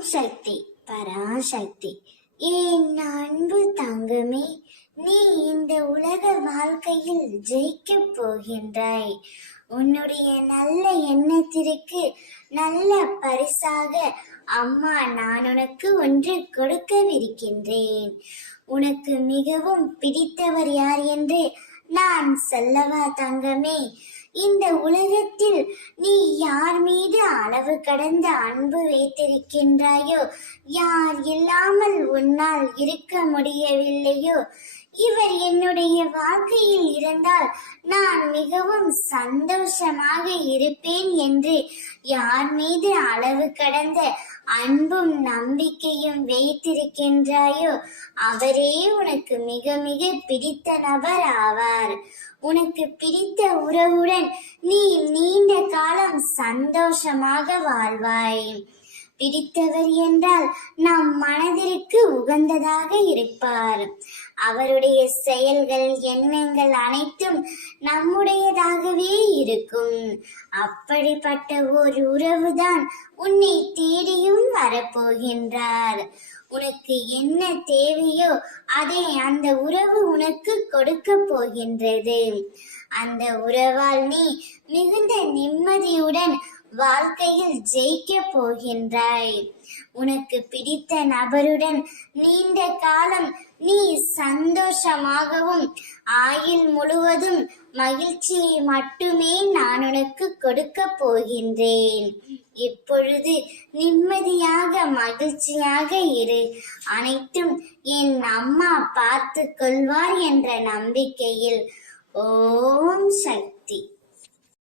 சக்தி பராசக்தி. என் அன்பு தங்கமே, நீ இந்த உலக வாழ்க்கையில் ஜெயிக்கப் போகின்றாய். உன்னுடைய நல்ல எண்ணத்திற்கு நல்ல பரிசாக அம்மா நான் உனக்கு ஒன்று கொடுக்கவிருக்கின்றேன். உனக்கு மிகவும் பிடித்தவர் யார் என்று நான் சொல்லவா தங்கமே? இந்த உலகத்தில் நீ யார் மீது அளவு கடந்த அன்பு வைத்திருக்கின்றாயோ, யார் இல்லாமல் உன்னால் இருக்க முடியவில்லையோ, இவர் என்னுடைய வாழ்க்கையில் இருந்தால் நான் மிகவும் சந்தோஷமாக இருப்பேன் என்று யார் மீது அளவு கடந்த அன்பும் நம்பிக்கையும் வைத்திருக்கின்றாயோ, அவரே உனக்கு மிக மிக பிடித்த நபர் ஆவார். உனக்கு பிடித்த உறவுடன் நீ நீண்ட காலம் சந்தோஷமாக வாழ்வாய். பிடித்தவர் என்றால் நம் மனதிற்கு உகந்ததாக இருப்பார். அவருடைய செயல்கள் எண்ணங்கள் அனைத்தும் நம்முடையதாகவே இருக்கும். அப்படிப்பட்ட ஒரு உறவுதான் உன்னை தேடியும் வரப்போகின்றார். உனக்கு என்ன தேவையோ அதை அந்த உறவு உனக்கு கொடுக்க போகின்றது. அந்த உறவால் நீ மிகுந்த நிம்மதியுடன் வாழ்க்கையில் ஜெயிக்க போகின்றாய். உனக்கு பிடித்த நபருடன் நீண்ட காலம் நீ சந்தோஷமாகவும் ஆயுள் முழுவதும் மகிழ்ச்சியை மட்டுமே நான் உனக்கு கொடுக்க போகின்றேன். இப்பொழுது நிம்மதியாக மகிழ்ச்சியாக இரு. அனைத்தும் என் அம்மா பார்த்து கொள்வார் என்ற நம்பிக்கையில். ஓம் சக்தி.